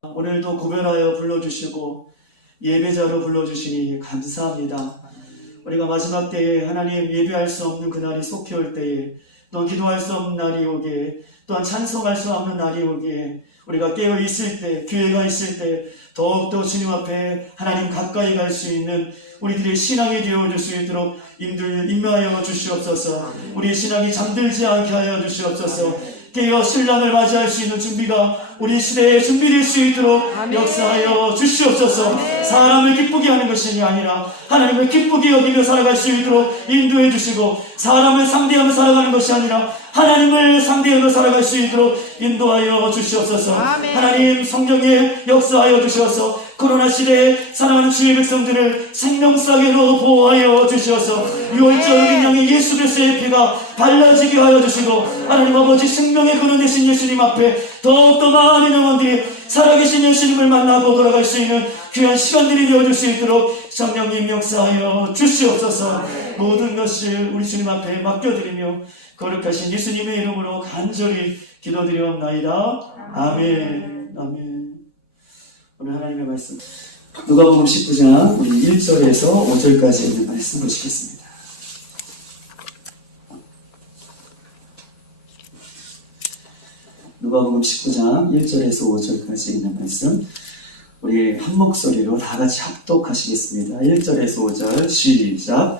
오늘도 구별하여 불러주시고 예배자로 불러주시니 감사합니다. 우리가 마지막 때에 하나님 예배할 수 없는 그날이 속히 올 때에, 또 기도할 수 없는 날이 오기에, 또한 찬송할 수 없는 날이 오기에, 우리가 깨어 있을 때, 기회가 있을 때 더욱더 주님 앞에 하나님 가까이 갈 수 있는 우리들의 신앙이 되어줄 수 있도록 인도하여 주시옵소서. 우리의 신앙이 잠들지 않게 하여 주시옵소서. 깨어 신랑을 맞이할 수 있는 준비가 우리 시대에 준비될 수 있도록 역사하여 주시옵소서. 사람을 기쁘게 하는 것이 아니라 하나님을 기쁘게 여기며 살아갈 수 있도록 인도해 주시고, 사람을 상대하며 살아가는 것이 아니라 하나님을 상대하며 살아갈 수 있도록 인도하여 주시옵소서. 하나님 성령에 역사하여 주셔서 코로나 시대에 사랑하는 주의 백성들을 생명싸개로 보호하여 주셔서 유월절 향해 예수 그리스도의 피가 발라지게 하여 주시고, 하나님 아버지 생명의 근원 되신 예수님 앞에 더욱더 많은 영혼들이 살아계신 예수님을 만나고 돌아갈 수 있는 귀한 시간들이 되어줄 수 있도록 성령님 역사하여 주시옵소서. 모든 것을 우리 주님 앞에 맡겨드리며 거룩하신 예수님의 이름으로 간절히 기도드리옵나이다. 아멘. 아멘. 오늘 하나님의 말씀 누가복음 19장 우리 1절에서 5절까지 있는 말씀 보시겠습니다. 누가복음 19장 1절에서 5절까지 있는 말씀 우리 한 목소리로 다 같이 합독하시겠습니다. 1절에서 5절 시작.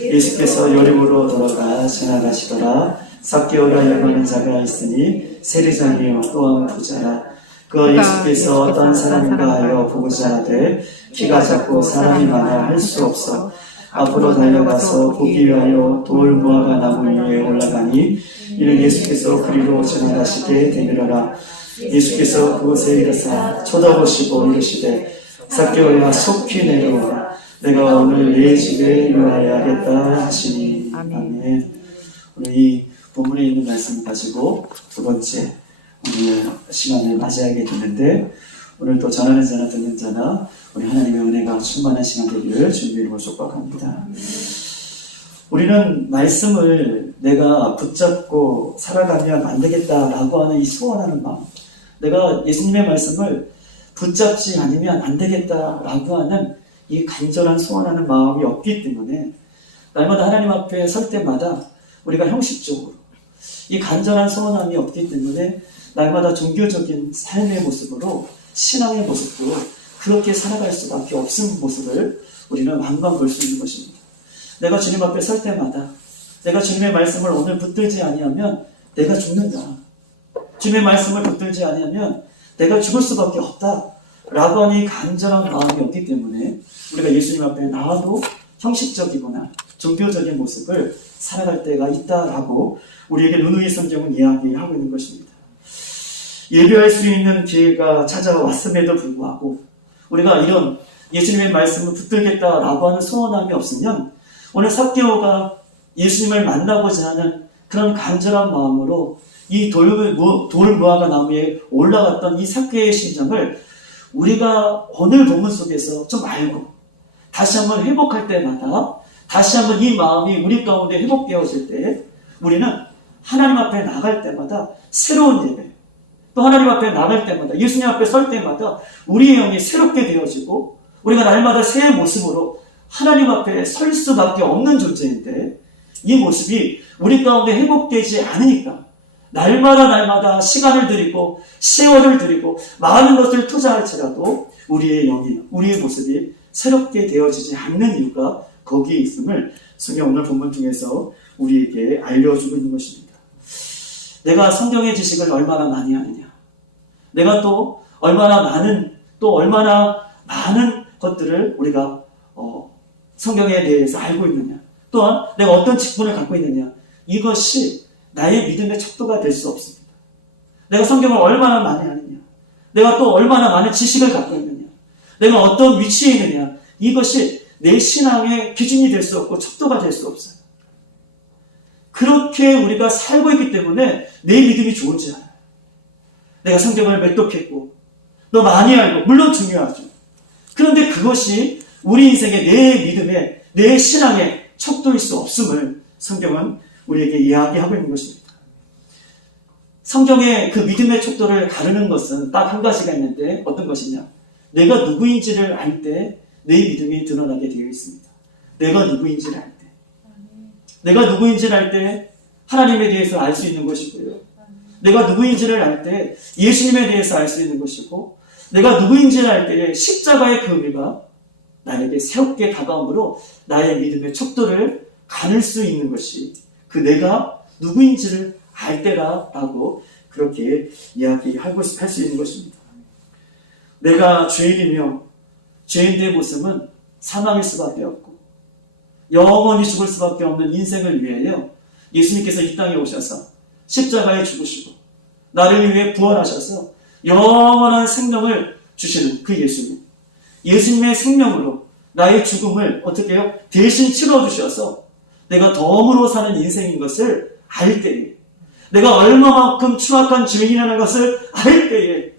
예수께서 여리고로 돌아가 지나가시더라. 삭개오라 여라는 자가 있으니 세리장이요 또한 부자라. 그 예수께서 어떤 사람인가 하여 보고자 하되 키가 작고 사람이 많아 할 수 없어 앞으로 달려가서 보기 위하여 돌 무화과 나무 위에 올라가니 이는 예수께서 그리로 지나가시게 되밀어라. 예수께서 그곳에 이르사 쳐다보시고 이르시되 삭개오야 속히 내려오라. 내가 오늘 내 집에 유하여야겠다 하시니. 아멘. 오늘 이 본문에 있는 말씀을 가지고 두 번째 오늘 시간을 맞이하게 되는데, 오늘 또 전하는 자나 듣는 자나 우리 하나님의 은혜가 충만한 시간 되기를 주님의 이름으로 축복합니다. 우리는 말씀을 내가 붙잡고 살아가면 안 되겠다라고 하는 이 소원하는 마음, 내가 예수님의 말씀을 붙잡지 않으면 안 되겠다라고 하는 이 간절한 소원하는 마음이 없기 때문에 날마다 하나님 앞에 설 때마다 우리가 형식적으로 이 간절한 소원함이 없기 때문에 날마다 종교적인 삶의 모습으로, 신앙의 모습으로 그렇게 살아갈 수밖에 없는 모습을 우리는 완전 볼 수 있는 것입니다. 내가 주님 앞에 설 때마다 내가 주님의 말씀을 오늘 붙들지 아니하면 내가 죽는다. 주님의 말씀을 붙들지 아니하면 내가 죽을 수밖에 없다 라고 하는 이 간절한 마음이 없기 때문에 우리가 예수님 앞에 나와도 형식적이거나 종교적인 모습을 살아갈 때가 있다라고 우리에게 누누이 성경은 이야기하고 있는 것입니다. 예배할 수 있는 기회가 찾아왔음에도 불구하고 우리가 이런 예수님의 말씀을 붙들겠다라고 하는 소원함이 없으면 오늘 삭개오가 예수님을 만나고자 하는 그런 간절한 마음으로 이 돌 무화과 나무에 올라갔던 이 삭개오의 심정을 우리가 오늘 본문 속에서 좀 알고 다시 한번 회복할 때마다, 다시 한번 이 마음이 우리 가운데 회복되어질 때 우리는 하나님 앞에 나갈 때마다 새로운 예배, 또 하나님 앞에 나갈 때마다, 예수님 앞에 설 때마다 우리의 영이 새롭게 되어지고 우리가 날마다 새 모습으로 하나님 앞에 설 수밖에 없는 존재인데, 이 모습이 우리 가운데 회복되지 않으니까 날마다 시간을 들이고 세월을 들이고 많은 것을 투자할지라도 우리의 영이, 우리의 모습이 새롭게 되어지지 않는 이유가 거기에 있음을 성경 오늘 본문 중에서 우리에게 알려주고 있는 것입니다. 내가 성경의 지식을 얼마나 많이 하느냐, 내가 또 얼마나 많은 것들을 우리가 성경에 대해서 알고 있느냐, 또한 내가 어떤 직분을 갖고 있느냐, 이것이 나의 믿음의 척도가 될 수 없습니다. 내가 성경을 얼마나 많이 하느냐, 내가 또 얼마나 많은 지식을 갖고 있느냐, 내가 어떤 위치에 있느냐, 이것이 내 신앙의 기준이 될 수 없고 척도가 될 수 없어요. 그렇게 우리가 살고 있기 때문에 내 믿음이 좋은지 알아요. 내가 성경을 몇 독했고 너 많이 알고, 물론 중요하죠. 그런데 그것이 우리 인생의 내 믿음의, 내 신앙의 척도일 수 없음을 성경은 우리에게 이야기하고 있는 것입니다. 성경의 그 믿음의 척도를 가르는 것은 딱 한 가지가 있는데 어떤 것이냐? 내가 누구인지를 알 때 내 믿음이 드러나게 되어 있습니다. 내가 누구인지를 알 때. 내가 누구인지를 알 때 하나님에 대해서 알 수 있는 것이고요. 내가 누구인지를 알 때 예수님에 대해서 알 수 있는 것이고, 내가 누구인지를 알 때 십자가의 그 의미가 나에게 새롭게 다가오므로 나의 믿음의 척도를 가눌 수 있는 것이 그 내가 누구인지를 알 때라라고 그렇게 이야기할 수 있는 것입니다. 내가 죄인이며 죄인의 모습은 사망일 수밖에 없고 영원히 죽을 수밖에 없는 인생을 위하여 예수님께서 이 땅에 오셔서 십자가에 죽으시고 나를 위해 부활하셔서 영원한 생명을 주시는 그 예수님. 예수님의 생명으로 나의 죽음을 어떻게 해요? 대신 치러주셔서 내가 덤으로 사는 인생인 것을 알 때에, 내가 얼마만큼 추악한 죄인이라는 것을 알 때에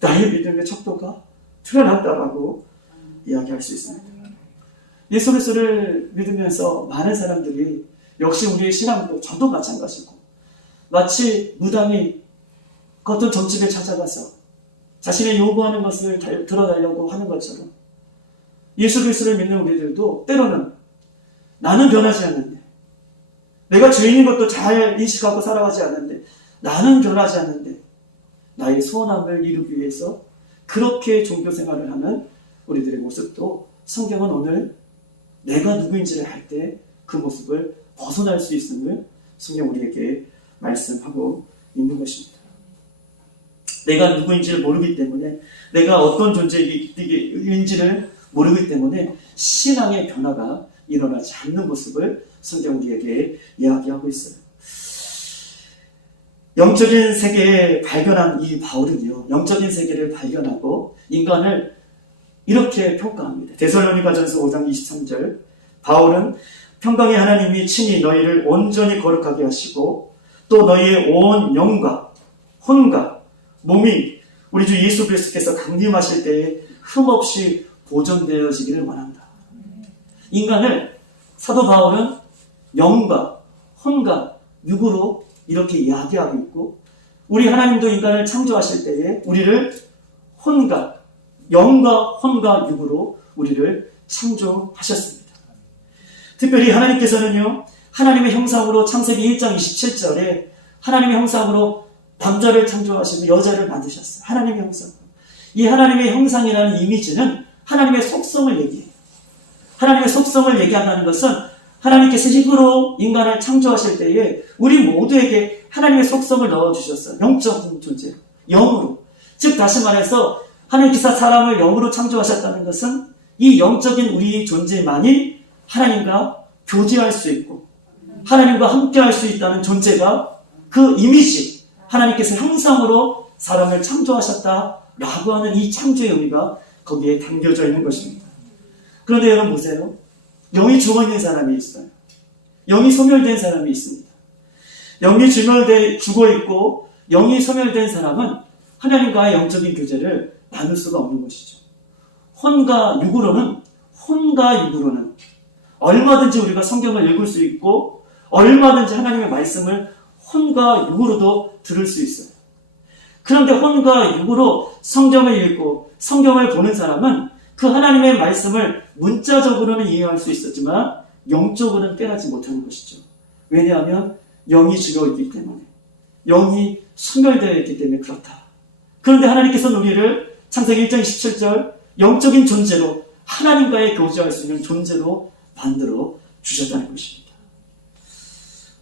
나의 믿음의 척도가 드러났다라고 이야기할 수 있습니다. 예수 그리스도를 믿으면서 많은 사람들이 역시 우리의 신앙도 저도 마찬가지고 마치 무당이 어떤 점집에 찾아가서 자신의 요구하는 것을 들어달라고 하는 것처럼 예수 그리스도를 믿는 우리들도 때로는 나는 변하지 않는데, 내가 죄인인 것도 잘 인식하고 살아가지 않는데, 나는 변하지 않는데 나의 소원함을 이루기 위해서 그렇게 종교 생활을 하는 우리들의 모습도 성경은 오늘 내가 누구인지를 알 때 그 모습을 벗어날 수 있음을 성경 우리에게 말씀하고 있는 것입니다. 내가 누구인지를 모르기 때문에, 내가 어떤 존재인지를 모르기 때문에 신앙의 변화가 일어나지 않는 모습을 성경 우리에게 이야기하고 있어요. 영적인 세계에 발견한 이 바울은요, 영적인 세계를 발견하고 인간을 이렇게 평가합니다. 데살로니가전서 5장 23절, 바울은 평강의 하나님이 친히 너희를 온전히 거룩하게 하시고 또 너희의 온 영과 혼과 몸이 우리 주 예수 그리스도께서 강림하실 때에 흠없이 보존되어지기를 원한다. 인간을 사도 바울은 영과 혼과 육으로 이렇게 이야기하고 있고, 우리 하나님도 인간을 창조하실 때에 우리를 혼과 영과 혼과 육으로 우리를 창조하셨습니다. 특별히 하나님께서는요, 하나님의 형상으로 창세기 1장 27절에 하나님의 형상으로 남자를 창조하시고 여자를 만드셨어요. 하나님의 형상. 이 하나님의 형상이라는 이미지는 하나님의 속성을 얘기해요. 하나님의 속성을 얘기한다는 것은 하나님께서 힘으로 인간을 창조하실 때에 우리 모두에게 하나님의 속성을 넣어주셨어요. 영적 존재, 영으로. 즉 다시 말해서 하나님께서 사람을 영으로 창조하셨다는 것은 이 영적인 우리 존재만이 하나님과 교제할 수 있고 하나님과 함께할 수 있다는 존재가, 그 이미지, 하나님께서 형상으로 사람을 창조하셨다라고 하는 이 창조의 의미가 거기에 담겨져 있는 것입니다. 그런데 여러분 보세요. 영이 죽어있는 사람이 있어요. 영이 소멸된 사람이 있습니다. 영이 죽어있고 영이 소멸된 사람은 하나님과의 영적인 교제를 나눌 수가 없는 것이죠. 혼과 육으로는 얼마든지 우리가 성경을 읽을 수 있고 얼마든지 하나님의 말씀을 혼과 육으로도 들을 수 있어요. 그런데 혼과 육으로 성경을 읽고 성경을 보는 사람은 그 하나님의 말씀을 문자적으로는 이해할 수 있었지만 영적으로는 깨닫지 못하는 것이죠. 왜냐하면 영이 죽어있기 때문에, 영이 소멸되어 있기 때문에 그렇다. 그런데 하나님께서는 우리를 창세기 1장 27절 영적인 존재로 하나님과의 교제할 수 있는 존재로 만들어 주셨다는 것입니다.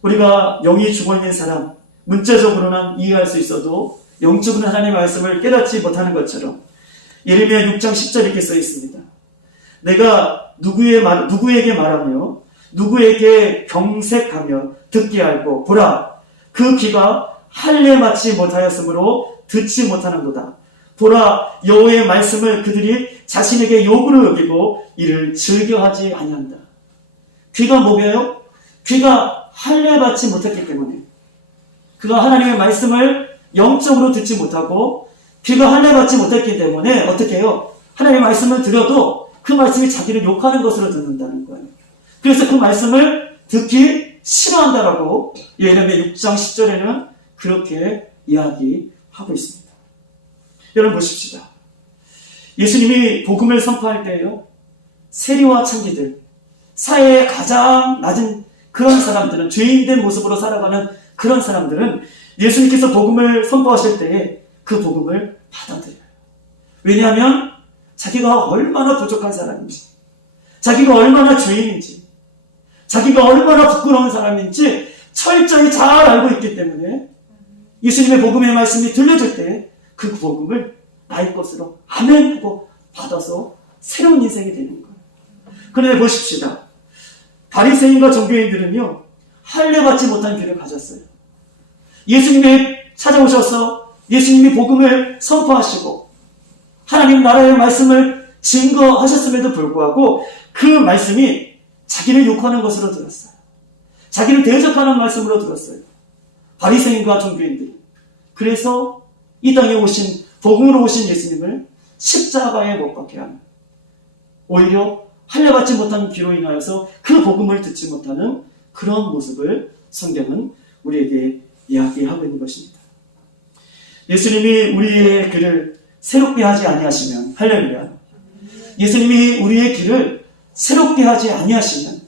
우리가 영이 죽어있는 사람, 문자적으로는 이해할 수 있어도 영적으로는 하나님의 말씀을 깨닫지 못하는 것처럼 예레미야 6장 10절에 이렇게 써 있습니다. 내가 누구에게 말하며 누구에게 경색하며 듣게 알고 보라, 그 귀가 할례 맞지 못하였으므로 듣지 못하는도다. 보라, 여호와의 말씀을 그들이 자신에게 욕으로 여기고 이를 즐겨하지 아니한다. 귀가 뭐게요? 귀가 할례 받지 못했기 때문에, 그가 하나님의 말씀을 영적으로 듣지 못하고 귀가 할례 받지 못했기 때문에 어떻게 해요? 하나님의 말씀을 들어도 그 말씀이 자기를 욕하는 것으로 듣는다는 거예요. 그래서 그 말씀을 듣기 싫어한다라고 예레미야 6장 10절에는 그렇게 이야기하고 있습니다. 여러분 보십시다. 예수님이 복음을 선포할 때요, 세리와 창기들, 사회의 가장 낮은 그런 사람들은, 죄인된 모습으로 살아가는 그런 사람들은 예수님께서 복음을 선포하실 때에 그 복음을 받아들여요. 왜냐하면 자기가 얼마나 부족한 사람인지, 자기가 얼마나 죄인인지, 자기가 얼마나 부끄러운 사람인지 철저히 잘 알고 있기 때문에 예수님의 복음의 말씀이 들려줄 때 그 복음을 나의 것으로 아멘 하고 받아서 새로운 인생이 되는 거예요. 그런데 보십시다. 바리새인과 종교인들은요, 할례받지 못한 길을 가졌어요. 예수님이 찾아오셔서 예수님이 복음을 선포하시고 하나님 나라의 말씀을 증거하셨음에도 불구하고 그 말씀이 자기를 욕하는 것으로 들었어요. 자기를 대적하는 말씀으로 들었어요. 바리새인과 종교인들이. 그래서 이 땅에 오신, 복음으로 오신 예수님을 십자가에 못 박게 하는, 오히려 할례받지 못한 귀로 인하여서 그 복음을 듣지 못하는 그런 모습을 성경은 우리에게 이야기하고 있는 것입니다. 예수님이 우리의 길을 새롭게 하지 아니하시면, 할렐루야. 예수님이 우리의 길을 새롭게 하지 아니하시면,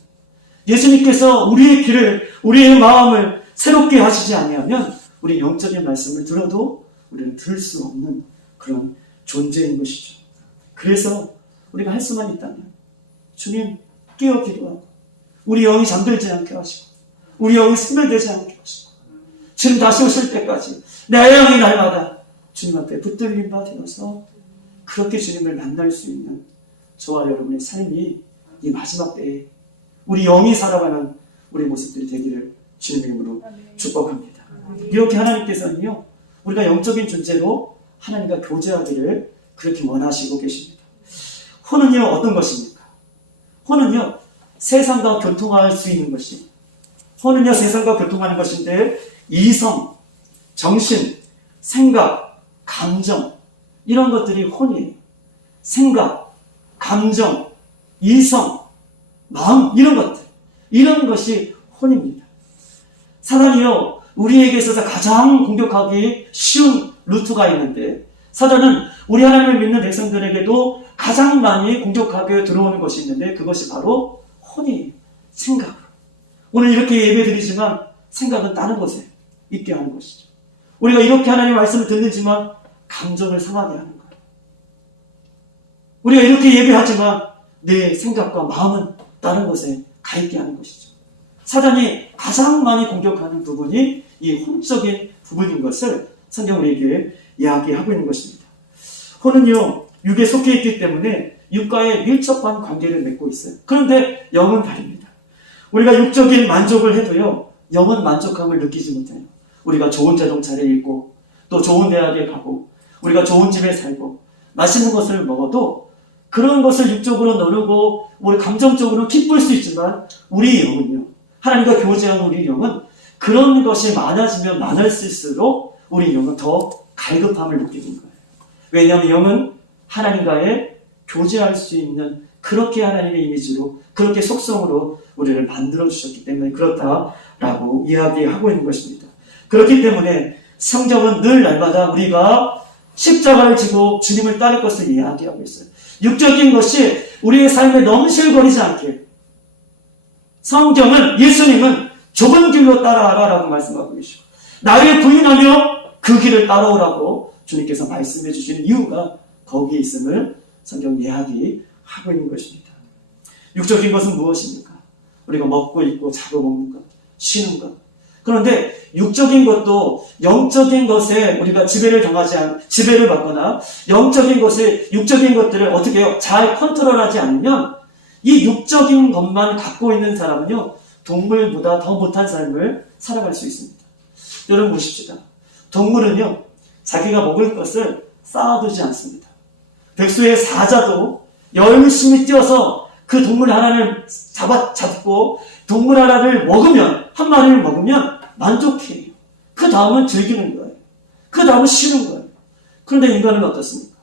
예수님께서 우리의 길을, 우리의 마음을 새롭게 하시지 아니하면 우리 영적인 말씀을 들어도 우리는 들을 수 없는 그런 존재인 것이죠. 그래서 우리가 할 수만 있다면 주님 깨어 기도하고 우리 영이 잠들지 않게 하시고 우리 영이 스며들지 않게 하시고 주님 다시 오실 때까지 내 영이 날마다 주님 앞에 붙들린 바 되어서 그렇게 주님을 만날 수 있는 저와 여러분의 삶이 이 마지막 때에 우리 영이 살아가는 우리 모습들이 되기를 주님의 이름으로 축복합니다. 이렇게 하나님께서는요, 우리가 영적인 존재로 하나님과 교제하기를 그렇게 원하시고 계십니다. 혼은요, 어떤 것입니까? 혼은요, 세상과 교통할 수 있는 것이, 혼은요, 세상과 교통하는 것인데 이성, 정신, 생각, 감정, 이런 것들이 혼이에요. 생각, 감정, 이성, 마음, 이런 것들, 이런 것이 혼입니다. 사단이요, 우리에게 있어서 가장 공격하기 쉬운 루트가 있는데, 사단은 우리 하나님을 믿는 백성들에게도 가장 많이 공격하게 들어오는 것이 있는데, 그것이 바로 혼이에요. 생각. 오늘 이렇게 예배 드리지만 생각은 다른 곳에 있게 하는 것이죠. 우리가 이렇게 하나님의 말씀을 듣는지만 감정을 상하게 하는 거예요. 우리가 이렇게 예배하지만 내 생각과 마음은 다른 곳에 가 있게 하는 것이죠. 사단이 가장 많이 공격하는 부분이 이 혼적인 부분인 것을 성경 우리에게 이야기하고 있는 것입니다. 혼은요, 육에 속해 있기 때문에 육과의 밀접한 관계를 맺고 있어요. 그런데 영은 다릅니다. 우리가 육적인 만족을 해도요, 영은 만족함을 느끼지 못해요. 우리가 좋은 자동차를 입고 또 좋은 대학에 가고 우리가 좋은 집에 살고 맛있는 것을 먹어도 그런 것을 육적으로 누르고 우리 감정적으로 기쁠 수 있지만 우리 영은요, 하나님과 교제하는 우리 영은 그런 것이 많아지면 많을수록 우리 영은 더 갈급함을 느끼는 거예요. 왜냐하면 영은 하나님과의 교제할 수 있는 그렇게 하나님의 이미지로 그렇게 속성으로 우리를 만들어 주셨기 때문에 그렇다라고 이야기하고 있는 것입니다. 그렇기 때문에 성경은 늘 날마다 우리가 십자가를 지고 주님을 따를 것을 이야기하고 있어요. 육적인 것이 우리의 삶에 넘실거리지 않게 성경은, 예수님은 좁은 길로 따라와라 라고 말씀하고 계시고 나를 부인하며 그 길을 따라오라고 주님께서 말씀해 주시는 이유가 거기에 있음을 성경 이야기하고 있는 것입니다. 육적인 것은 무엇입니까? 우리가 먹고 입고 자고 먹는 것, 쉬는 것. 그런데 육적인 것도 영적인 것에 우리가 지배를 받거나 영적인 것을, 육적인 것들을 어떻게 해요? 잘 컨트롤하지 않으면 이 육적인 것만 갖고 있는 사람은요, 동물보다 더 못한 삶을 살아갈 수 있습니다. 여러분 보십시다. 동물은요, 자기가 먹을 것을 쌓아두지 않습니다. 백수의 사자도 열심히 뛰어서 그 동물 하나를 잡고 동물 하나를 먹으면, 한 마리를 먹으면 만족해요. 그 다음은 즐기는 거예요. 그 다음은 쉬는 거예요. 그런데 인간은 어떻습니까?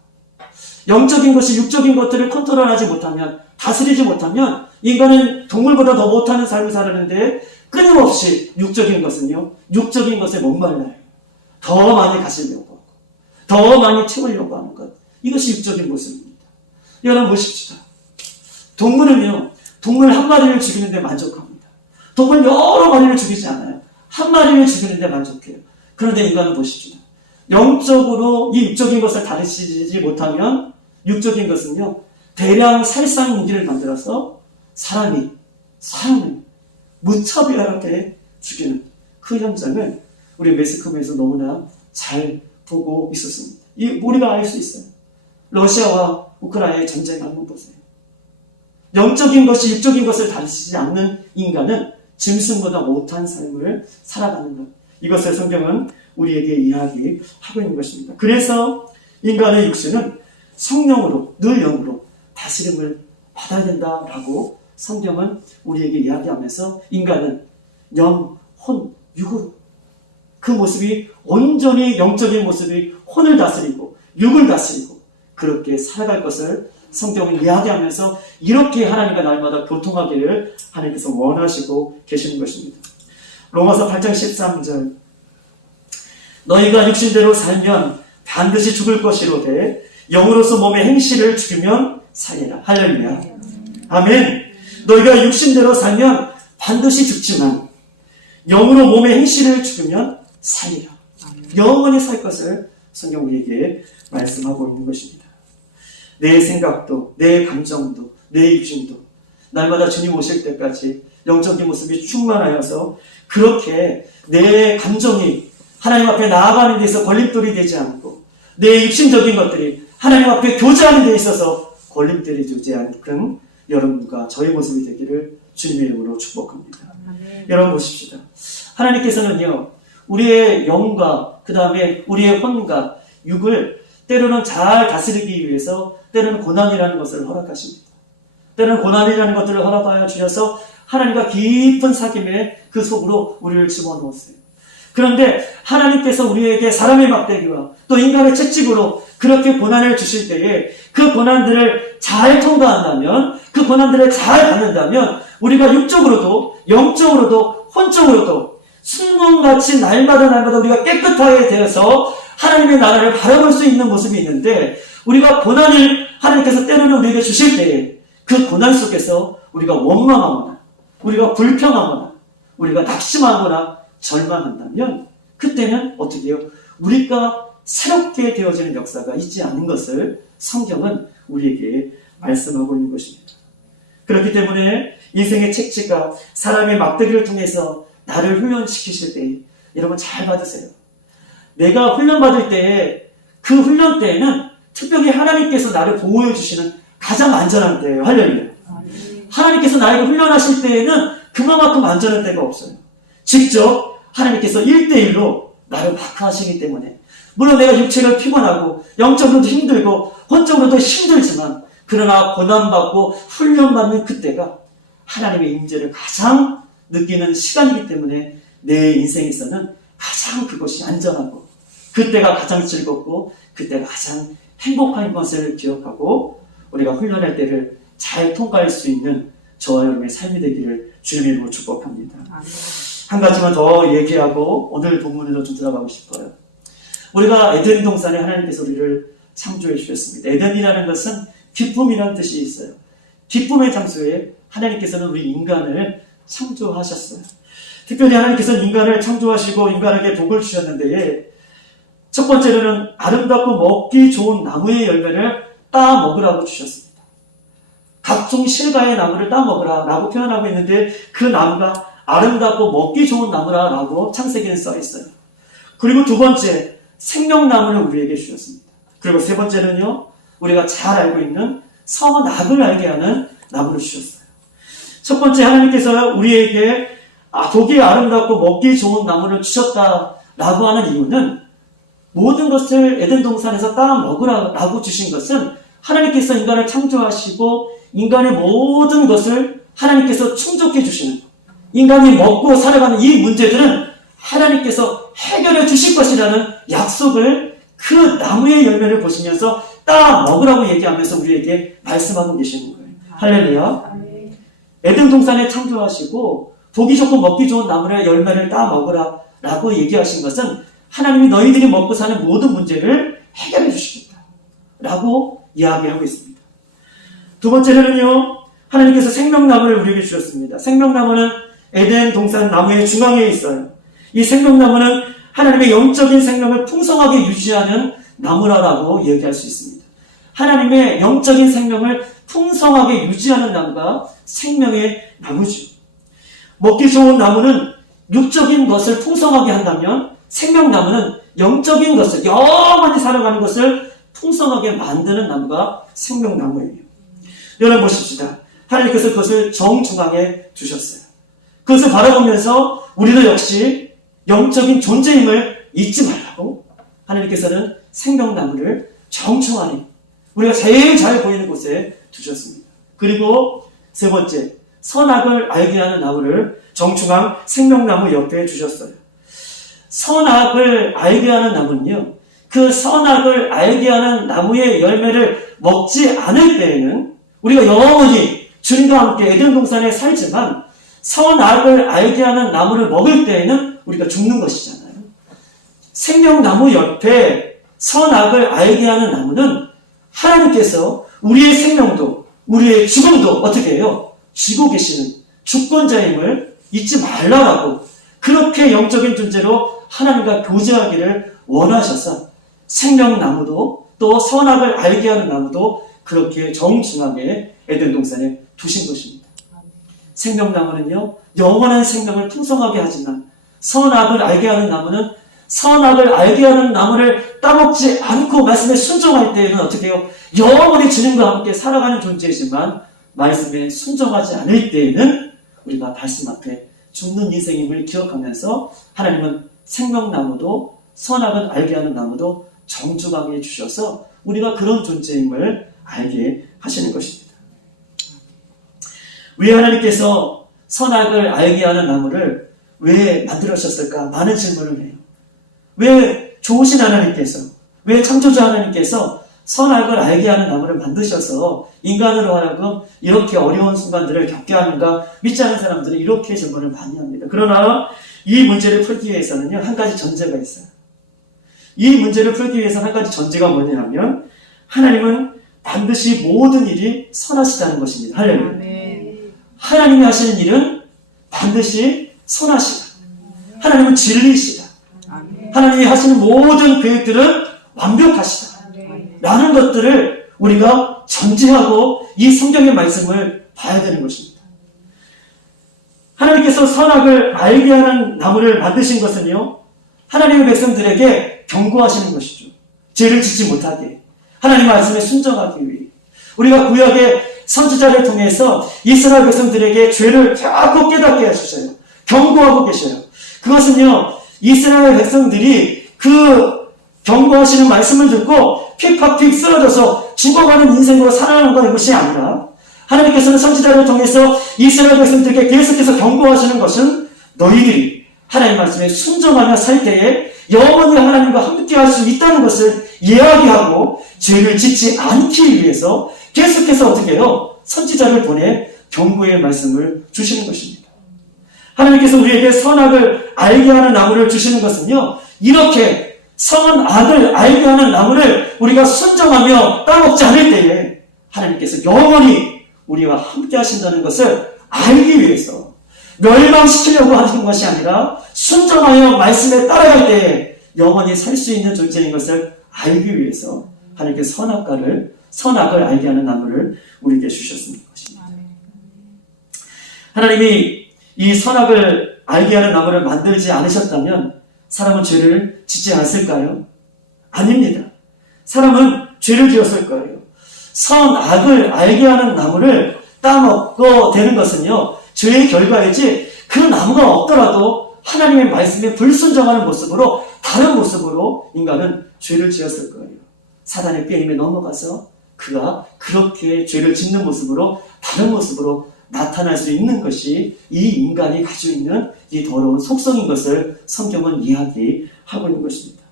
영적인 것이 육적인 것들을 컨트롤하지 못하면, 다스리지 못하면 인간은 동물보다 더 못하는 삶을 살았는데 끊임없이 육적인 것은요, 육적인 것에 목말라요. 더 많이 가시려고 하고, 더 많이 채우려고 하는 것. 이것이 육적인 모습입니다. 여러분 보십시다. 동물은요, 동물 한 마리를 죽이는데 만족합니다. 동물 여러 마리를 죽이지 않아요. 한 마리를 죽이는데 만족해요. 그런데 인간은 보십시다. 영적으로 이 육적인 것을 다루지 못하면 육적인 것은요, 대량 살상 무기를 만들어서 사람을 무차별하게 죽이는 그 현장을 우리 매스컴에서 너무나 잘 보고 있었습니다. 우리가 알 수 있어요. 러시아와 우크라이나의 전쟁을 한번 보세요. 영적인 것이 육적인 것을 다루지 않는 인간은 짐승보다 못한 삶을 살아가는 것. 이것을 성경은 우리에게 이야기하고 있는 것입니다. 그래서 인간의 육신은 성령으로, 늘 영으로 다스림을 받아야 된다라고 성경은 우리에게 이야기하면서 인간은 영, 혼, 육으로 그 모습이 온전히 영적인 모습이 혼을 다스리고 육을 다스리고 그렇게 살아갈 것을 성경은 이야기하면서 이렇게 하나님과 날마다 교통하기를 하나님께서 원하시고 계시는 것입니다. 로마서 8장 13절 너희가 육신대로 살면 반드시 죽을 것이로되 영으로서 몸의 행실을 죽이면 살리라. 할렐루야. 아멘. 너희가 육신대로 살면 반드시 죽지만 영으로 몸의 행실을 죽이면 살리라. 영원히 살 것을 성경 우리에게 말씀하고 있는 것입니다. 내 생각도, 내 감정도, 내 육신도 날마다 주님 오실 때까지 영적인 모습이 충만하여서 그렇게 내 감정이 하나님 앞에 나아가는 데 있어서 걸림돌이 되지 않고 내 육신적인 것들이 하나님 앞에 교제하는 데 있어서 걸림돌이 되지 않는 여러분과 저의 모습이 되기를 주님의 이름으로 축복합니다. 여러분 보십시다. 하나님께서는요, 우리의 영과 그 다음에 우리의 혼과 육을 때로는 잘 다스리기 위해서 때로는 고난이라는 것을 허락하십니다. 때로는 고난이라는 것들을 허락하여 주셔서 하나님과 깊은 사귐의 그 속으로 우리를 집어넣었어요. 그런데 하나님께서 우리에게 사람의 막대기와 또 인간의 채찍으로 그렇게 고난을 주실 때에 그 고난들을 잘 통과한다면, 그 고난들을 잘 받는다면 우리가 육적으로도 영적으로도 혼적으로도 순금같이 날마다 우리가 깨끗하게 되어서 하나님의 나라를 바라볼 수 있는 모습이 있는데 우리가 고난을 하나님께서 때로는 우리에게 주실 때에 그 고난 속에서 우리가 원망하거나 우리가 불평하거나 우리가 낙심하거나 절망한다면 그때는 어떻게 해요? 우리가 새롭게 되어지는 역사가 있지 않은 것을 성경은 우리에게 말씀하고 있는 것입니다. 그렇기 때문에 인생의 책지가 사람의 막대기를 통해서 나를 훈련시키실 때 여러분 잘 받으세요. 내가 훈련받을 때에 그 훈련 때에는 특별히 하나님께서 나를 보호해 주시는 가장 안전한 때예요. 할렐루야. 하나님께서 나에게 훈련하실 때에는 그만큼 안전한 때가 없어요. 직접 하나님께서 1대1로 나를 박하시기 때문에 물론 내가 육체를 피곤하고 영적으로도 힘들고 혼적으로도 힘들지만 그러나 고난받고 훈련받는 그때가 하나님의 임재를 가장 느끼는 시간이기 때문에 내 인생에서는 가장 그것이 안전하고 그때가 가장 즐겁고 그때가 가장 행복한 것을 기억하고 우리가 훈련할 때를 잘 통과할 수 있는 저와 여러분의 삶이 되기를 주님의 이름으로 축복합니다. 한 가지만 더 얘기하고 오늘 본문으로 좀 들어가고 싶어요. 우리가 에덴 동산에 하나님께서 우리를 창조해 주셨습니다. 에덴이라는 것은 기쁨이라는 뜻이 있어요. 기쁨의 장소에 하나님께서는 우리 인간을 창조하셨어요. 특별히 하나님께서는 인간을 창조하시고 인간에게 복을 주셨는데 첫 번째로는 아름답고 먹기 좋은 나무의 열매를 따 먹으라고 주셨습니다. 각종 실과의 나무를 따 먹으라 라고 표현하고 있는데 그 나무가 아름답고 먹기 좋은 나무라고 창세기에 써 있어요. 그리고 두 번째, 생명나무를 우리에게 주셨습니다. 그리고 세 번째는요, 우리가 잘 알고 있는 선악을 알게 하는 나무를 주셨어요. 첫 번째 하나님께서 우리에게 보기 아름답고 먹기 좋은 나무를 주셨다라고 하는 이유는 모든 것을 에덴 동산에서 따 먹으라고 주신 것은 하나님께서 인간을 창조하시고 인간의 모든 것을 하나님께서 충족해 주시는 인간이 먹고 살아가는 이 문제들은 하나님께서 해결해 주실 것이라는 약속을 그 나무의 열매를 보시면서 따 먹으라고 얘기하면서 우리에게 말씀하고 계시는 거예요. 할렐루야. 에덴 동산에 창조하시고 보기 좋고 먹기 좋은 나무의 열매를 따 먹으라 라고 얘기하신 것은 하나님이 너희들이 먹고 사는 모든 문제를 해결해 주시겠다 라고 이야기하고 있습니다. 두 번째로는요, 하나님께서 생명나무를 우리에게 주셨습니다. 생명나무는 에덴 동산 나무의 중앙에 있어요. 이 생명나무는 하나님의 영적인 생명을 풍성하게 유지하는 나무라고 얘기할 수 있습니다. 하나님의 영적인 생명을 풍성하게 유지하는 나무가 생명의 나무죠. 먹기 좋은 나무는 육적인 것을 풍성하게 한다면 생명나무는 영적인 것을, 영원히 살아가는 것을 풍성하게 만드는 나무가 생명나무예요. 여러분 보십시다. 하나님께서 그것을 정중앙에 두셨어요. 그것을 바라보면서 우리도 역시 영적인 존재임을 잊지 말라고 하나님께서는 생명나무를 정중앙에 우리가 제일 잘 보이는 곳에 두셨습니다. 그리고 세 번째, 선악을 알게 하는 나무를 정중앙 생명나무 옆에 두셨어요. 선악을 알게 하는 나무는요, 그 선악을 알게 하는 나무의 열매를 먹지 않을 때에는 우리가 영원히 주님과 함께 에덴 동산에 살지만 선악을 알게 하는 나무를 먹을 때에는 우리가 죽는 것이잖아요. 생명나무 옆에 선악을 알게 하는 나무는 하나님께서 우리의 생명도 우리의 죽음도 어떻게 해요? 쥐고 계시는 주권자임을 잊지 말라라고, 그렇게 영적인 존재로 하나님과 교제하기를 원하셔서 생명나무도 또 선악을 알게 하는 나무도 그렇게 정중앙에 에덴 동산에 두신 것입니다. 생명나무는요, 영원한 생명을 풍성하게 하지만 선악을 알게 하는 나무는 선악을 알게 하는 나무를 따먹지 않고 말씀에 순종할 때에는 어떻게 해요? 영원히 주님과 함께 살아가는 존재이지만 말씀에 순종하지 않을 때에는 우리가 말씀 앞에 죽는 인생임을 기억하면서 하나님은 생명나무도 선악을 알게 하는 나무도 정중하게 해주셔서 우리가 그런 존재임을 알게 하시는 것입니다. 왜 하나님께서 선악을 알게 하는 나무를 왜 만들으셨을까? 많은 질문을 해요. 왜 좋으신 하나님께서, 왜 창조주 하나님께서 선악을 알게 하는 나무를 만드셔서 인간으로 하여금 이렇게 어려운 순간들을 겪게 하는가? 믿지 않는 사람들은 이렇게 질문을 많이 합니다. 그러나 이 문제를 풀기 위해서는요, 한 가지 전제가 있어요. 이 문제를 풀기 위해서 한 가지 전제가 뭐냐면 하나님은 반드시 모든 일이 선하시다는 것입니다. 할렐루야. 하나님이 하시는 일은 반드시 선하시다. 하나님은 진리시다. 하나님이 하시는 모든 계획들은 완벽하시다. 라는 것들을 우리가 전제하고 이 성경의 말씀을 봐야 되는 것입니다. 하나님께서 선악을 알게 하는 나무를 만드신 것은요, 하나님의 백성들에게 경고하시는 것이죠. 죄를 짓지 못하게, 하나님 말씀에 순종하기 위해. 우리가 구약의 선지자를 통해서 이스라엘 백성들에게 죄를 자꾸 깨닫게 해주셔요. 경고하고 계셔요. 그것은요, 이스라엘 백성들이 그 경고하시는 말씀을 듣고 픽팍픽 쓰러져서 죽어가는 인생으로 살아가는 것이 아니라 하나님께서는 선지자를 통해서 이스라엘 백성들에게 계속해서 경고하시는 것은 너희들이 하나님 말씀에 순종하며 살 때에 영원히 하나님과 함께 할 수 있다는 것을 이야기하고 죄를 짓지 않기 위해서 계속해서 어떻게 해요? 선지자를 보내 경고의 말씀을 주시는 것입니다. 하나님께서 우리에게 선악을 알게 하는 나무를 주시는 것은요, 이렇게 선악을 알게 하는 나무를 우리가 순종하며 따먹지 않을 때에 하나님께서 영원히 우리와 함께 하신다는 것을 알기 위해서 멸망시키려고 하는 것이 아니라 순종하여 말씀에 따라갈 때에 영원히 살 수 있는 존재인 것을 알기 위해서 하나님께서 선악을 알게 하는 나무를 우리에게 주셨습니다. 하나님이 이 선악을 알게 하는 나무를 만들지 않으셨다면 사람은 죄를 짓지 않았을까요? 아닙니다. 사람은 죄를 지었을 거예요. 선악을 알게 하는 나무를 따먹고 되는 것은요, 죄의 결과이지 그 나무가 없더라도 하나님의 말씀에 불순종하는 모습으로, 다른 모습으로 인간은 죄를 지었을 거예요. 사단의 게임에 넘어가서 그가 그렇게 죄를 짓는 모습으로, 다른 모습으로 나타날 수 있는 것이 이 인간이 가지고 있는 이 더러운 속성인 것을 성경은 이야기하고 있는 것입니다.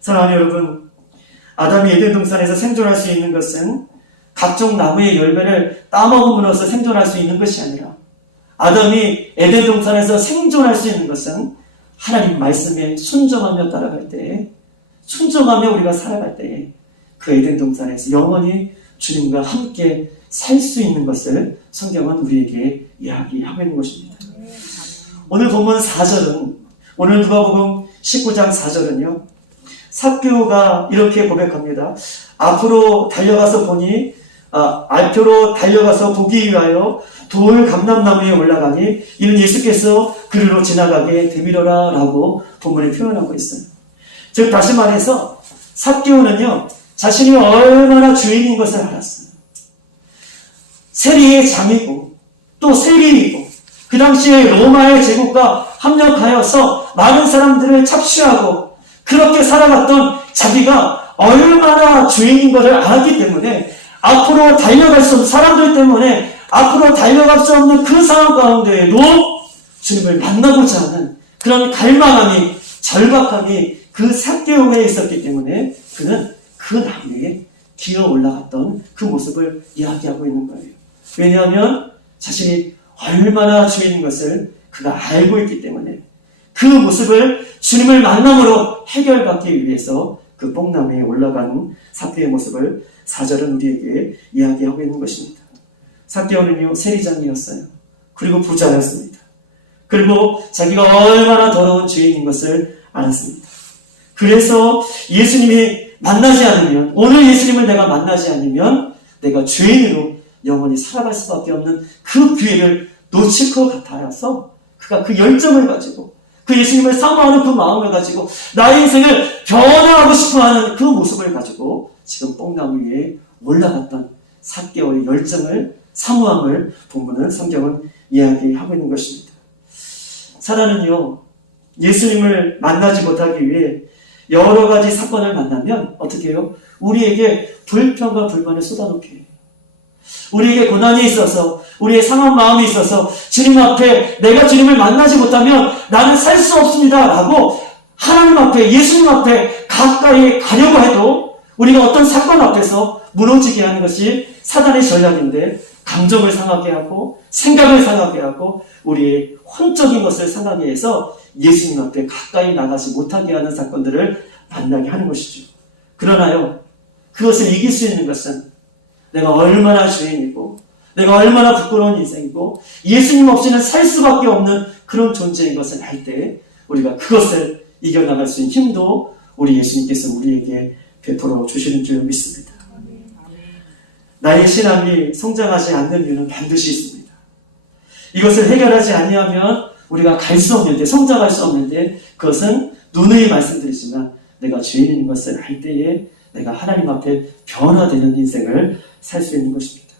사랑하는 여러분, 아담이 에덴 동산에서 생존할 수 있는 것은 각종 나무의 열매를 따먹음으로써 생존할 수 있는 것이 아니라 아담이 에덴 동산에서 생존할 수 있는 것은 하나님 말씀에 순종하며 따라갈 때에, 순종하며 우리가 살아갈 때에 그 에덴 동산에서 영원히 주님과 함께 살 수 있는 것을 성경은 우리에게 이야기하고 있는 것입니다. 오늘 본문 4절은, 오늘 누가복음 19장 4절은요, 삭개오가 이렇게 고백합니다. 앞으로 달려가서 보기 위하여 돌 감람나무에 올라가니 이는 예수께서 그리로 지나가게 되밀어라 라고 본문에 표현하고 있어요. 즉 다시 말해서 삭개오는요, 자신이 얼마나 주인인 것을 알았어요. 세리의 장이고 또 세리이고 그 당시에 로마의 제국과 합력하여서 많은 사람들을 착취하고 그렇게 살아갔던 자기가 얼마나 주인인 것을 알았기 때문에 앞으로 달려갈 수 없는 사람들 때문에 앞으로 달려갈 수 없는 그 상황 가운데에도 주님을 만나고자 하는 그런 갈망함이, 절박함이 그 삭개오에 있었기 때문에 그는 그 나무에 기어 올라갔던 그 모습을 이야기하고 있는 거예요. 왜냐하면 자신이 얼마나 주인인 것을 그가 알고 있기 때문에 그 모습을 주님을 만남으로 해결받기 위해서 그 뽕나무에 올라간 삭개오의 모습을 4절은 우리에게 이야기하고 있는 것입니다. 삭개오는요, 세리장이었어요. 그리고 부자였습니다. 그리고 자기가 얼마나 더러운 죄인인 것을 알았습니다. 그래서 예수님이 만나지 않으면, 오늘 예수님을 내가 만나지 않으면 내가 죄인으로 영원히 살아갈 수밖에 없는 그 기회를 놓칠 것 같아서 그가 그 열정을 가지고 그 예수님을 사모하는 그 마음을 가지고 나의 인생을 변화하고 싶어하는 그 모습을 가지고 지금 뽕나무 위에 올라갔던 삭개오의 열정을, 사모함을 본문은 성경은 이야기하고 있는 것입니다. 사단은요, 예수님을 만나지 못하기 위해 여러 가지 사건을 만나면 어떻게 해요? 우리에게 불평과 불만을 쏟아놓게 해요. 우리에게 고난이 있어서, 우리의 상한 마음이 있어서 주님 앞에 내가 주님을 만나지 못하면 나는 살 수 없습니다 라고 하나님 앞에, 예수님 앞에 가까이 가려고 해도 우리가 어떤 사건 앞에서 무너지게 하는 것이 사단의 전략인데, 감정을 상하게 하고 생각을 상하게 하고 우리의 혼적인 것을 상하게 해서 예수님 앞에 가까이 나가지 못하게 하는 사건들을 만나게 하는 것이죠. 그러나요, 그것을 이길 수 있는 것은 내가 얼마나 죄인이고 내가 얼마나 부끄러운 인생이고 예수님 없이는 살 수밖에 없는 그런 존재인 것을 알 때 우리가 그것을 이겨나갈 수 있는 힘도 우리 예수님께서 우리에게 베풀어 주시는 줄 믿습니다. 나의 신앙이 성장하지 않는 이유는 반드시 있습니다. 이것을 해결하지 아니하면 우리가 갈 수 없는데, 성장할 수 없는데, 그것은 누누이 말씀드리지만 내가 죄인인 것을 알 때에 내가 하나님 앞에 변화되는 인생을 살 수 있는 것입니다.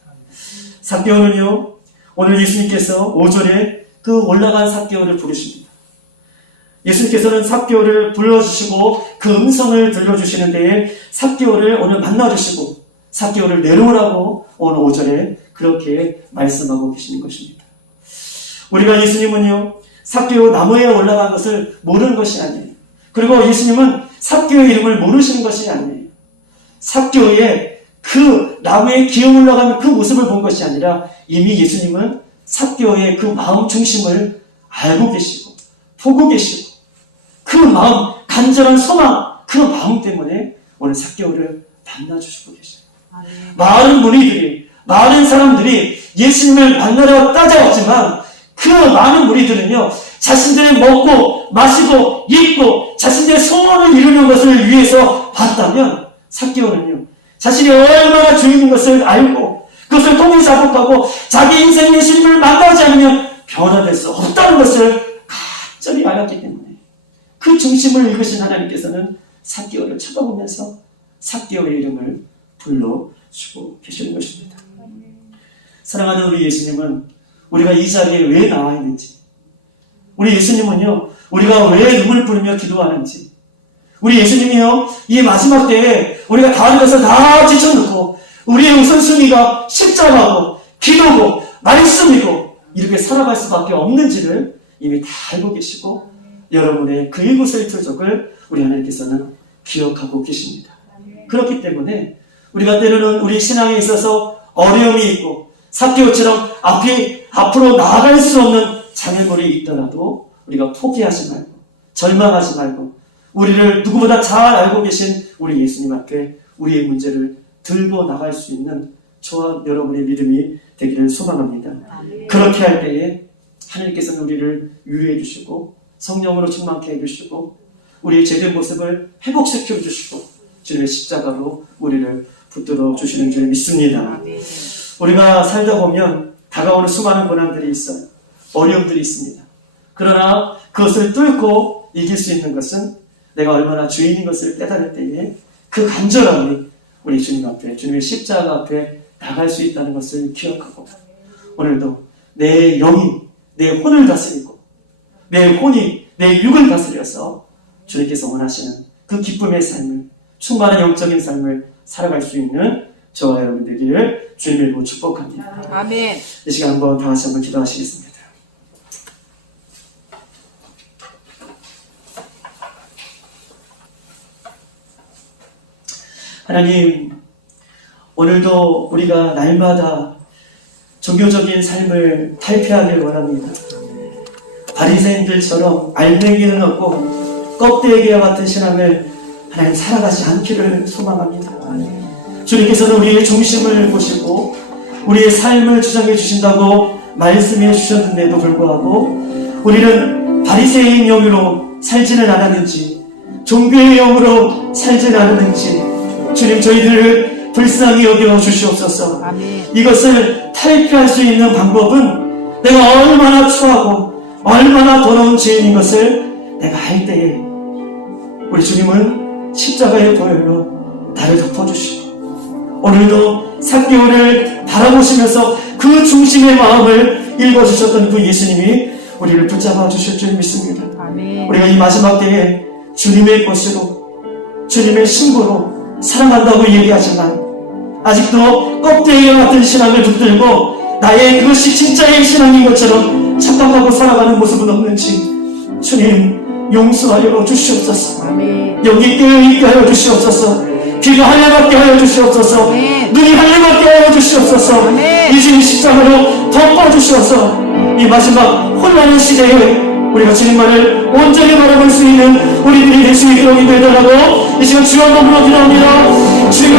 삭개오는요, 오늘 예수님께서 5절에 그 올라간 삭개오를 부르십니다. 예수님께서는 삭개오를 불러주시고 그 음성을 들려주시는 데에 삭개오를 오늘 만나주시고 삭개오를 내려오라고 오늘 5절에 그렇게 말씀하고 계시는 것입니다. 우리가 예수님은요, 삭개오 나무에 올라간 것을 모르는 것이 아니에요. 그리고 예수님은 삭개오의 이름을 모르시는 것이 아니에요. 삭개오의 그 나무에 기어 올라가는 그 모습을 본 것이 아니라 이미 예수님은 삭개오의 그 마음 중심을 알고 계시고 보고 계시고 그 마음, 간절한 소망, 그 마음 때문에 오늘 삭개오를 만나주시고 계셔요. 많은 무리들이, 많은 사람들이 예수님을 만나러 따져왔지만 그 많은 무리들은요, 자신들이 먹고 마시고 입고 자신들의 소원을 이루는 것을 위해서 봤다면 삭개오는요, 자신이 얼마나 주인인 것을 알고 그것을 통해 자복하고 자기 인생의 예수님을 만나지 않으면 변화될 수 없다는 것을 간절히 알았기 때문에 그 중심을 읽으신 하나님께서는 삭개오를 쳐다보면서 삭개오의 이름을 불러주고 계시는 것입니다. 사랑하는 우리 예수님은 우리가 이 자리에 왜 나와 있는지, 우리 예수님은요, 우리가 왜 눈물 뿌리며 기도하는지, 우리 예수님이요, 이 마지막 때에 우리가 다른 것을 다 제쳐놓고 우리의 우선순위가 십자가고 기도고 말씀이고 이렇게 살아갈 수밖에 없는지를 이미 다 알고 계시고 여러분의 그 일구슬 표적을 우리 하나님께서는 기억하고 계십니다. 그렇기 때문에 우리가 때로는 우리 신앙에 있어서 어려움이 있고 삭개오처럼 앞이 앞으로 나아갈 수 없는 장애물이 있더라도 우리가 포기하지 말고 절망하지 말고 우리를 누구보다 잘 알고 계신 우리 예수님 앞에 우리의 문제를 들고 나갈 수 있는 저와 여러분의 믿음이 되기를 소망합니다. 그렇게 할 때에 하나님께서는 우리를 위로해 주시고 성령으로 충만케 해주시고 우리의 죄된 모습을 회복시켜 주시고 주님의 십자가로 우리를 붙들어 주시는 줄 믿습니다. 우리가 살다 보면 다가오는 수많은 고난들이 있어요. 어려움들이 있습니다. 그러나 그것을 뚫고 이길 수 있는 것은 내가 얼마나 주인인 것을 깨달을 때에 그 간절함이 우리 주님 앞에, 주님의 십자가 앞에 나갈 수 있다는 것을 기억하고 오늘도 내 영이 내 혼을 다스리고 내 혼이 내 육을 다스려서 주님께서 원하시는 그 기쁨의 삶을, 충만한 영적인 삶을 살아갈 수 있는 저와 여러분 되기를 주님의 이름으로 축복합니다. 아멘. 이 시간 한번 다 같이 한번 기도하시겠습니다. 하나님, 오늘도 우리가 날마다 종교적인 삶을 탈피하길 원합니다. 바리새인들처럼 알맹이는 없고 껍데기와 같은 신앙을 하나님 살아가지 않기를 소망합니다. 주님께서는 우리의 중심을 보시고 우리의 삶을 주장해 주신다고 말씀해 주셨는데도 불구하고 우리는 바리새인 영으로 살지는 않았는지 종교의 영으로 살지는 않았는지 주님 저희들을 불쌍히 여겨 주시옵소서. 아멘. 이것을 탈피할 수 있는 방법은 내가 얼마나 추하고 얼마나 더러운 죄인인 것을 내가 알 때에 우리 주님은 십자가의 보혈로 나를 덮어주시고 오늘도 삭개오를 바라보시면서 그 중심의 마음을 읽어주셨던 그 예수님이 우리를 붙잡아 주실 줄 믿습니다. 아멘. 우리가 이 마지막 때에 주님의 것으로 주님의 신부로 사랑한다고 얘기하지만 아직도 껍데기와 같은 신앙을 붙들고 나의 그것이 진짜의 신앙인 것처럼 착각하고 살아가는 모습은 없는지 주님 용서하여 주시옵소서. 아멘. 영이 깨어있게 하여 주시옵소서. 귀가 할례받게 하여 주시옵소서. 아멘. 눈이 할례받게 하여 주시옵소서. 아멘. 이 주님 십자가로 덮어주시옵소서. 이 마지막 혼란의 시대에 우리가 주님만을 온전히 바라볼 수 있는 우리들이 될 수 있도록 인도해달라고 이 시간 주여 한번 기도합니다. 주여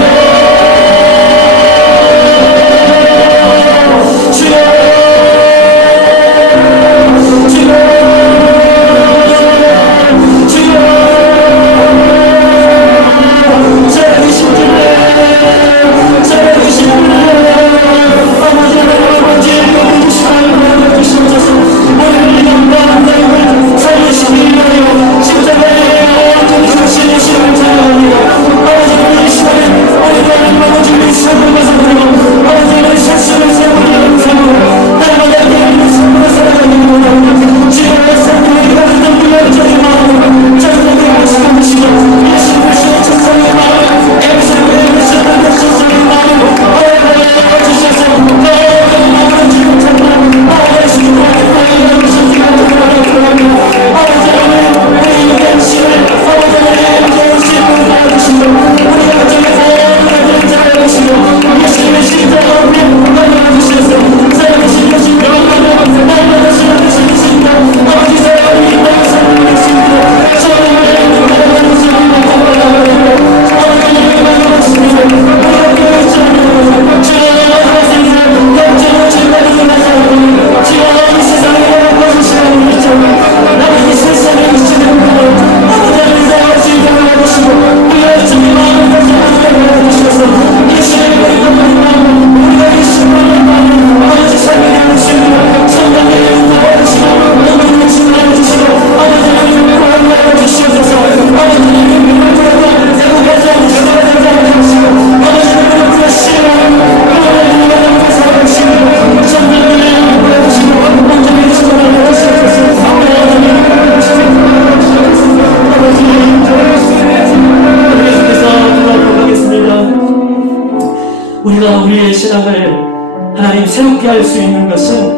우리가 우리의 신앙을 하나님 새롭게 할 수 있는 것은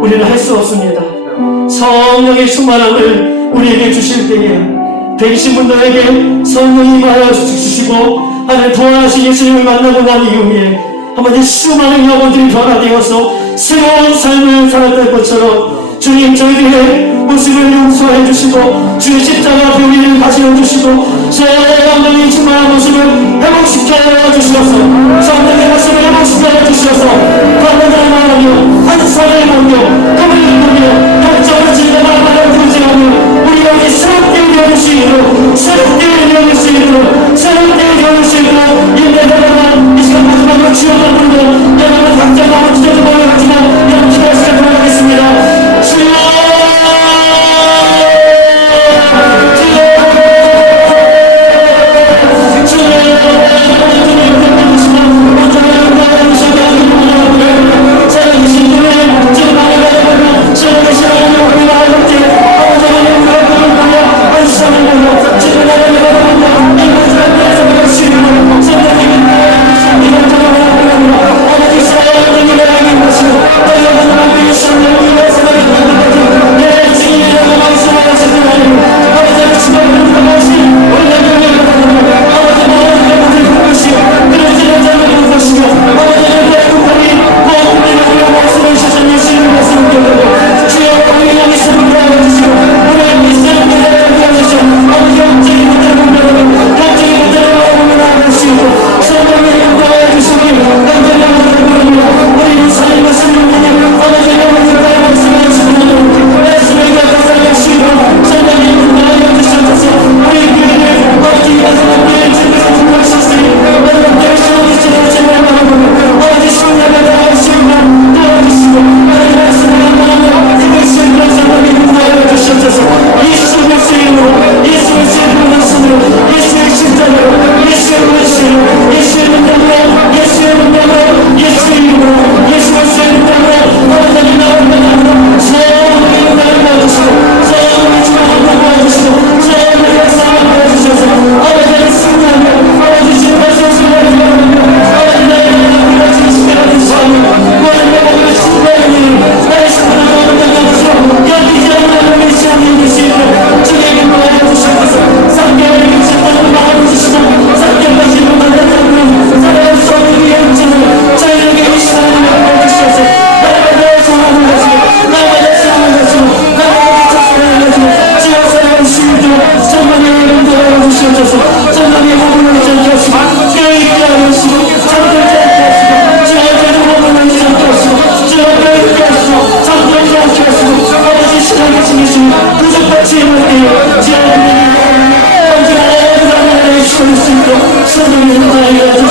우리는 할 수 없습니다. 성령의 충만함을 우리에게 주실 때에 배기신 분들에게 성령이 임하여 주시고 하나님 부활하신 예수님을 만나고 난 이후에 한번 이 수많은 영혼들이 변화되어서 새로운 삶을 살았던 것처럼 주님 저희들의 모습을 용서해 주시고 주의 십자가 병리를 다시 해주시고 새 감독이 충만한 모습을 회복시켜 주시옵소서. 성령의 모습을 회복시켜 주시옵소서. 감독을 말하며 한 손을 모며 꿈을 꾸며 결정을 진행하며 부르짖으며 우리가 이 새롭게 되어줄 수 있도록 새롭게 되어줄 수 있도록 새롭게 되어줄 수 있도록 인내하다가 이 시간 마지막으로 주여를 부르며 여러분 각자 마음을 찢어져 버려가지만 이런 기도할 시간 돌아가겠습니다. 주여 성령의